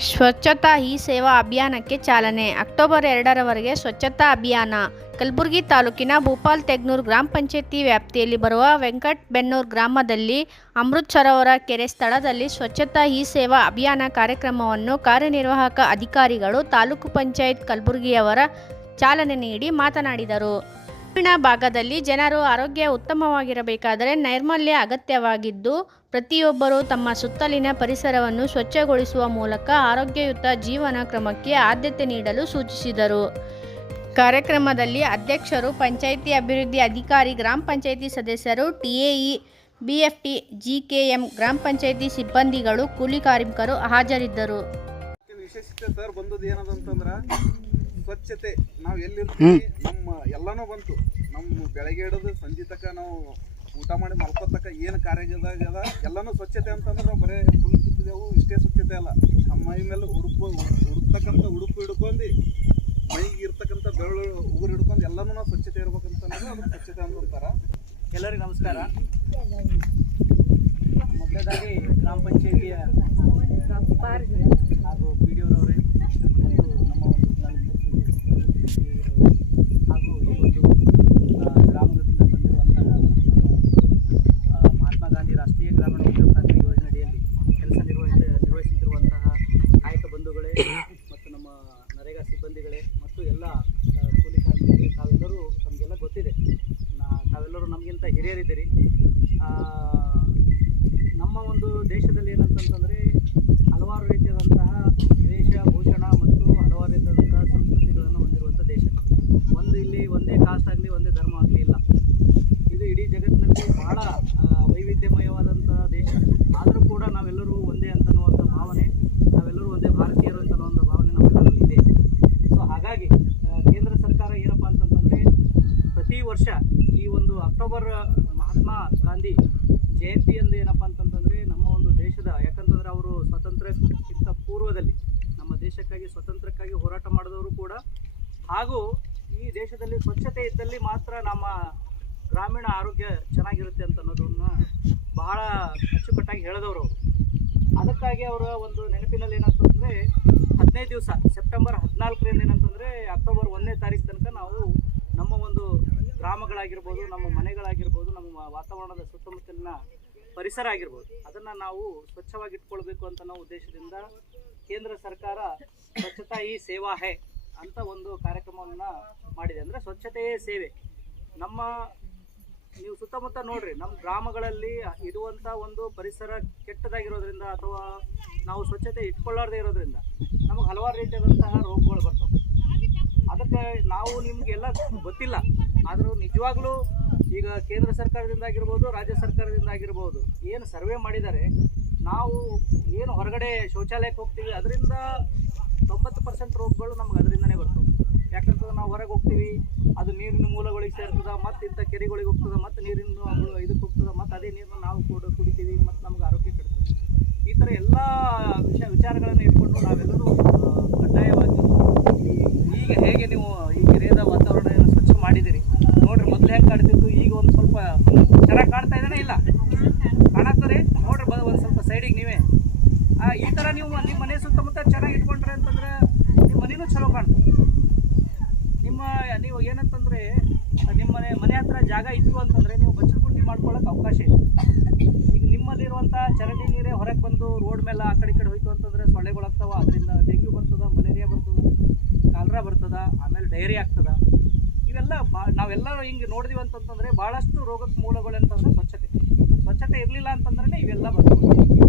ಸ್ವಚ್ಛತಾ ಹಿ ಸೇವಾ ಅಭಿಯಾನಕ್ಕೆ ಚಾಲನೆ. ಅಕ್ಟೋಬರ್ ಎರಡರವರೆಗೆ ಸ್ವಚ್ಛತಾ ಅಭಿಯಾನ. ಕಲಬುರಗಿ ತಾಲೂಕಿನ ಭೂಪಾಲ್ ತೆಗ್ನೂರ್ ಗ್ರಾಮ ಪಂಚಾಯತಿ ವ್ಯಾಪ್ತಿಯಲ್ಲಿ ಬರುವ ವೆಂಕಟ್ ಬೆನ್ನೂರ್ ಗ್ರಾಮದಲ್ಲಿ ಅಮೃತ್ ಸರೋವರ ಕೆರೆ ಸ್ಥಳದಲ್ಲಿ ಸ್ವಚ್ಛತಾ ಹಿ ಸೇವಾ ಅಭಿಯಾನ ಕಾರ್ಯಕ್ರಮವನ್ನು ಕಾರ್ಯನಿರ್ವಾಹಕ ಅಧಿಕಾರಿಗಳು ತಾಲೂಕು ಪಂಚಾಯತ್ ಕಲಬುರಗಿಯವರ ಚಾಲನೆ ನೀಡಿ ಮಾತನಾಡಿದರು. ಗ್ರಾಮೀಣ ಭಾಗದಲ್ಲಿ ಜನರು ಆರೋಗ್ಯ ಉತ್ತಮವಾಗಿರಬೇಕಾದರೆ ನೈರ್ಮಲ್ಯ ಅಗತ್ಯವಾಗಿದ್ದು, ಪ್ರತಿಯೊಬ್ಬರೂ ತಮ್ಮ ಸುತ್ತಲಿನ ಪರಿಸರವನ್ನು ಸ್ವಚ್ಛಗೊಳಿಸುವ ಮೂಲಕ ಆರೋಗ್ಯಯುತ ಜೀವನ ಕ್ರಮಕ್ಕೆ ಆದ್ಯತೆ ನೀಡಲು ಸೂಚಿಸಿದರು. ಕಾರ್ಯಕ್ರಮದಲ್ಲಿ ಅಧ್ಯಕ್ಷರು, ಪಂಚಾಯಿತಿ ಅಭಿವೃದ್ಧಿ ಅಧಿಕಾರಿ, ಗ್ರಾಮ ಪಂಚಾಯಿತಿ ಸದಸ್ಯರು, ಟಿಎಇ, ಬಿಎಫ್ಟಿ, ಜಿಕೆಎಂ, ಗ್ರಾಮ ಪಂಚಾಯಿತಿ ಸಿಬ್ಬಂದಿಗಳು, ಕೂಲಿ ಕಾರ್ಮಿಕರು ಹಾಜರಿದ್ದರು. ಸ್ವಚ್ಛತೆ ನಾವು ಎಲ್ಲಿರ್ತೀವಿ ನಮ್ಮ ಎಲ್ಲಾನು ಬಂತು. ನಮ್ಮ ಬೆಳಗ್ಗೆ ಹಿಡಿದು ಸಂಜೆ ತಕ ನಾವು ಊಟ ಮಾಡಿ ಮಲ್ಕೋತಕ ಏನು ಕಾರ್ಯದಾಗ ಅದ ಎಲ್ಲಾನು ಸ್ವಚ್ಛತೆ ಅಂತಂದ್ರೆ ನಾವು ಬರೇ ಫುಲ್ ಕಿತ್ತಿದೆವು ಇಷ್ಟೇ ಸ್ವಚ್ಛತೆ ಅಲ್ಲ. ನಮ್ಮ ಮೈ ಮೇಲೆ ಉಡುಪು ಉಡುಕ್ತಕ್ಕಂಥ ಉಡುಪು ಹಿಡ್ಕೊಂಡು ಮೈಗೆ ಇರ್ತಕ್ಕಂಥ ಬೆರಳು ಉಗುರು ಹಿಡ್ಕೊಂಡು ಎಲ್ಲಾನು ನಾವು ಸ್ವಚ್ಛತೆ ಇರ್ಬೇಕಂತ ಅದನ್ನು ಅದು ಸ್ವಚ್ಛತೆ ಅಂದ್ಬಿಡ್ತಾರೆ ಎಲ್ಲರಿಗೂ ನಮಸ್ಕಾರ. ಮೊದಲನೇದಾಗಿ ಗ್ರಾಮ ಪಂಚಾಯಿತಿಯ ಹಾಗೂ ಪಿ ಡಿ ಅವರವರೇ ಮತ್ತು ನಮ್ಮ ಒಂದು ತಾಲೂಕು ಹಾಗೂ ಈ ಒಂದು ಆ, ಗ್ರಾಮದಿಂದ ಬಂದಿರುವಂತಹ ನಮ್ಮ, ಆ, ಮಹಾತ್ಮ ಗಾಂಧಿ ರಾಷ್ಟ್ರೀಯ ಗ್ರಾಮೀಣ ಉದ್ಯೋಗ ಖಾತ್ರಿ ಯೋಜನೆ ಅಡಿಯಲ್ಲಿ ಕೆಲಸ ನಿರ್ವಹಿಸ ನಿರ್ವಹಿಸುತ್ತಿರುವಂತಹ ಕಾಯಕ ಬಂಧುಗಳೇ ಮತ್ತು ನಮ್ಮ ನರೇಗಾ ಸಿಬ್ಬಂದಿಗಳೇ ಮತ್ತು ಎಲ್ಲ ಕೂಲಿ ಕಾರ್ಮಿಕರಿಗೆ ತಾವೆಲ್ಲರೂ ನಮಗೆಲ್ಲ ಗೊತ್ತಿದೆ. ನಾ, ತಾವೆಲ್ಲರೂ ನಮಗಿಂತ ಹಿರಿಯರಿದ್ದೀರಿ. ನಮ್ಮ ಒಂದು ದೇಶದಲ್ಲಿ ಏನಂತಂತಂದರೆ ಹಲವಾರು ರೀತಿಯಾದಂತಹ ವೇಷಭೂಷಣ ಮತ್ತು ಹಲವಾರು ರೀತಿಯಾದಂತಹ ಸಂಸ್ಕೃತಿಗಳನ್ನು ಹೊಂದಿರುವಂಥ ದೇಶ. ಒಂದು ಇಲ್ಲಿ ಒಂದೇ ಕಾಸ್ಟ್ ಆಗಲಿ, ಒಂದೇ ಧರ್ಮ ಆಗಲಿ ಇಲ್ಲ ಇದು ಇಡೀ ಜಗತ್ತಿನಲ್ಲಿ ಬಹಳ ಆ, ವೈವಿಧ್ಯಮಯವಾದಂಥ ದೇಶ ಆದರೂ ಕೂಡ ನಾವೆಲ್ಲರೂ ಒಂದೇ ಅಂತ ಅನ್ನುವಂಥ ಭಾವನೆ ನಾವೆಲ್ಲರೂ ಒಂದೇ ಭಾರತೀಯರು ಅಂತ ಅನ್ನುವಂಥ ಭಾವನೆ ನಮ್ಮೆಲ್ಲರಲ್ಲಿ ಇದೆ ಸೊ ಹಾಗಾಗಿ ಆ, ಕೇಂದ್ರ ಸರ್ಕಾರ ಏನಪ್ಪ ಅಂತಂತಂದರೆ ಪ್ರತಿ ವರ್ಷ ಈ ಒಂದು ಅಕ್ಟೋಬರ್ ಮಹಾತ್ಮ ಗಾಂಧಿ ಜಯಂತಿ ಎಂದು ಏನಪ್ಪ ಅಂತಂತಂದರೆ ನಮ್ಮ ಒಂದು ದೇಶದ, ಯಾಕಂತಂದರೆ ಅವರು ಸ್ವಾತಂತ್ರ್ಯಕ್ಕಿಂತ ಪೂರ್ವದಲ್ಲಿ ನಮ್ಮ ದೇಶಕ್ಕಾಗಿ ಸ್ವತಂತ್ರಕ್ಕಾಗಿ ಹೋರಾಟ ಮಾಡಿದವರು ಕೂಡ, ಹಾಗೂ ಈ ದೇಶದಲ್ಲಿ ಸ್ವಚ್ಛತೆ ಇದ್ದಲ್ಲಿ ಮಾತ್ರ ನಮ್ಮ ಗ್ರಾಮೀಣ ಆರೋಗ್ಯ ಚೆನ್ನಾಗಿರುತ್ತೆ ಅಂತ ಅನ್ನೋದನ್ನ ಬಹಳ ಅಚ್ಚುಕಟ್ಟಾಗಿ ಹೇಳಿದವರು ಅದಕ್ಕಾಗಿ ಅವರ ಒಂದು ನೆನಪಿನಲ್ಲಿ ಏನಂತಂದರೆ, ಹದಿನೈದು ದಿವಸ, ಸೆಪ್ಟೆಂಬರ್ ಹದಿನಾಲ್ಕರಿಂದ ಏನಂತಂದರೆ ಅಕ್ಟೋಬರ್ ಒಂದನೇ ತಾರೀಕು ತನಕ ನಾವು ನಮ್ಮ ಒಂದು ಗ್ರಾಮಗಳಾಗಿರ್ಬೋದು, ನಮ್ಮ ಮನೆಗಳಾಗಿರ್ಬೋದು, ನಮ್ಮ ವಾತಾವರಣದ ಸುತ್ತಮುತ್ತಲಿನ ಪರಿಸರ ಆಗಿರ್ಬೋದು, ಅದನ್ನು ನಾವು ಸ್ವಚ್ಛವಾಗಿ ಇಟ್ಕೊಳ್ಬೇಕು ಅಂತ ನಾವು ಉದ್ದೇಶದಿಂದ ಕೇಂದ್ರ ಸರ್ಕಾರ ಸ್ವಚ್ಛತಾ ಈ ಸೇವಾ ಹೇ ಅಂತ ಒಂದು ಕಾರ್ಯಕ್ರಮವನ್ನು ಮಾಡಿದೆ. ಅಂದರೆ ಸ್ವಚ್ಛತೆಯೇ ಸೇವೆ. ನಮ್ಮ ನೀವು ಸುತ್ತಮುತ್ತ ನೋಡ್ರಿ, ನಮ್ಮ ಗ್ರಾಮಗಳಲ್ಲಿ ಇರುವಂಥ ಒಂದು ಪರಿಸರ ಕೆಟ್ಟದಾಗಿರೋದ್ರಿಂದ ಅಥವಾ ನಾವು ಸ್ವಚ್ಛತೆ ಇಟ್ಕೊಳ್ಳಾರ್ದೇ ಇರೋದ್ರಿಂದ ನಮಗೆ ಹಲವಾರು ರೀತಿಯಾದಂತಹ ರೋಗಗಳು ಬರ್ತವೆ. ಅದಕ್ಕೆ ನಾವು ನಿಮಗೆಲ್ಲ ಗೊತ್ತಿಲ್ಲ. ಆದರೂ ನಿಜವಾಗ್ಲೂ ಈಗ ಕೇಂದ್ರ ಸರ್ಕಾರದಿಂದ ಆಗಿರ್ಬೋದು, ರಾಜ್ಯ ಸರ್ಕಾರದಿಂದ ಆಗಿರ್ಬೋದು, ಏನು ಸರ್ವೆ ಮಾಡಿದ್ದಾರೆ ನಾವು ಏನು ಹೊರಗಡೆ ಶೌಚಾಲಯಕ್ಕೆ ಹೋಗ್ತೀವಿ, ಅದರಿಂದ ತೊಂಬತ್ತು ಪರ್ಸೆಂಟ್ ರೋಗಗಳು ನಮ್ಗೆ ಅದರಿಂದನೇ ಬರ್ತವೆ. ಯಾಕಂತಂದ್ರೆ ನಾವು ಹೊರಗೆ ಹೋಗ್ತೀವಿ, ಅದು ನೀರಿನ ಮೂಲಗಳಿಗೆ ಸೇರ್ತದೆ, ಮತ್ತು ಇಂಥ ಕೆರೆಗಳಿಗೆ ಹೋಗ್ತದೆ, ಮತ್ತು ನೀರಿನ ಇದಕ್ಕೆ ಹೋಗ್ತದೆ, ಮತ್ತು ಅದೇ ನೀರನ್ನ ನಾವು ಕೂಡ, ಕುಡಿತೀವಿ, ಮತ್ತು ನಮ್ಗೆ ಆರೋಗ್ಯ ಕೆಡ್ತದೆ. ಈ ಥರ ಎಲ್ಲ ವಿಷಯ ವಿಚಾರಗಳನ್ನು ಇಟ್ಕೊಂಡು ನಾವೆಲ್ಲರೂ ಈಗ ಹೇಗೆ ನೀವು ಈ ಕೆರೆಯದ ವಾತಾವರಣವನ್ನು ಸ್ವಚ್ಛ ಮಾಡಿದಿರಿ ನೋಡ್ರಿ, ಮೊದಲು ಹೆಂಗೆ ಕಾಣ್ತಿತ್ತು? ಈಗ ಒಂದು ಸ್ವಲ್ಪ ಚೆನ್ನಾಗಿ ಕಾಣ್ತಾ ಇದ್ದಾನೆ ಇಲ್ಲ? ಕಾಣತ್ತರಿ ನೋಡ್ರಿ, ಬ ಒಂದು ಸ್ವಲ್ಪ ಸೈಡಿಗೆ ನೀವೇ. ಈ ಥರ ನೀವು ನಿಮ್ಮ ಮನೆ ಸುತ್ತಮುತ್ತ ಚೆನ್ನಾಗಿ ಇಟ್ಕೊಂಡ್ರೆ ಅಂತಂದ್ರೆ ನಿಮ್ಮ ಮನೇನೂ ಚಲೋ ಕಾಣ್ತದೆ. ನಿಮ್ಮ, ನೀವು ಏನಂತಂದ್ರೆ, ನಿಮ್ಮ ಮನೆ ಮನೆ ಹತ್ರ ಜಾಗ ಇತ್ತು ಅಂತಂದರೆ ನೀವು ಬಚ್ಚಲು ಬಚ್ಚಲಗುಂಡಿ ಮಾಡ್ಕೊಳ್ಳೋಕೆ ಅವಕಾಶ ಇದೆ ಈಗ ನಿಮ್ಮಲ್ಲಿರುವಂಥ ಚರಂಡಿ ನೀರೇ ಹೊರಗೆ ಬಂದು ರೋಡ್ ಮೇಲೆ ಆ ಕಡೆ ಈ ಕಡೆ ಹೋಯ್ತು ಅಂತಂದರೆ ಸೊಳ್ಳೆಗಳಾಗ್ತಾವ. ಅದರಿಂದ ಡೆಂಗ್ಯೂ ಬರ್ತದೆ, ಮಲೇರಿಯಾ ಬರ್ತದ. ಕಾಲ್ರಾ ಬರ್ತದ, ಆಮೇಲೆ ಡೈರಿ ಆಗ್ತದ. ಇವೆಲ್ಲ ಬಾ ನಾವೆಲ್ಲರೂ ಹಿಂಗೆ ನೋಡಿದೀವಿ ಅಂತಂತಂದರೆ ಭಾಳಷ್ಟು ರೋಗಕ್ಕೆ ಮೂಲಗಳು ಅಂತಂದ್ರೆ ಸ್ವಚ್ಛತೆ. ಸ್ವಚ್ಛತೆ ಇರಲಿಲ್ಲ ಅಂತಂದ್ರೆ ಇವೆಲ್ಲ ಬರ್ತವೆ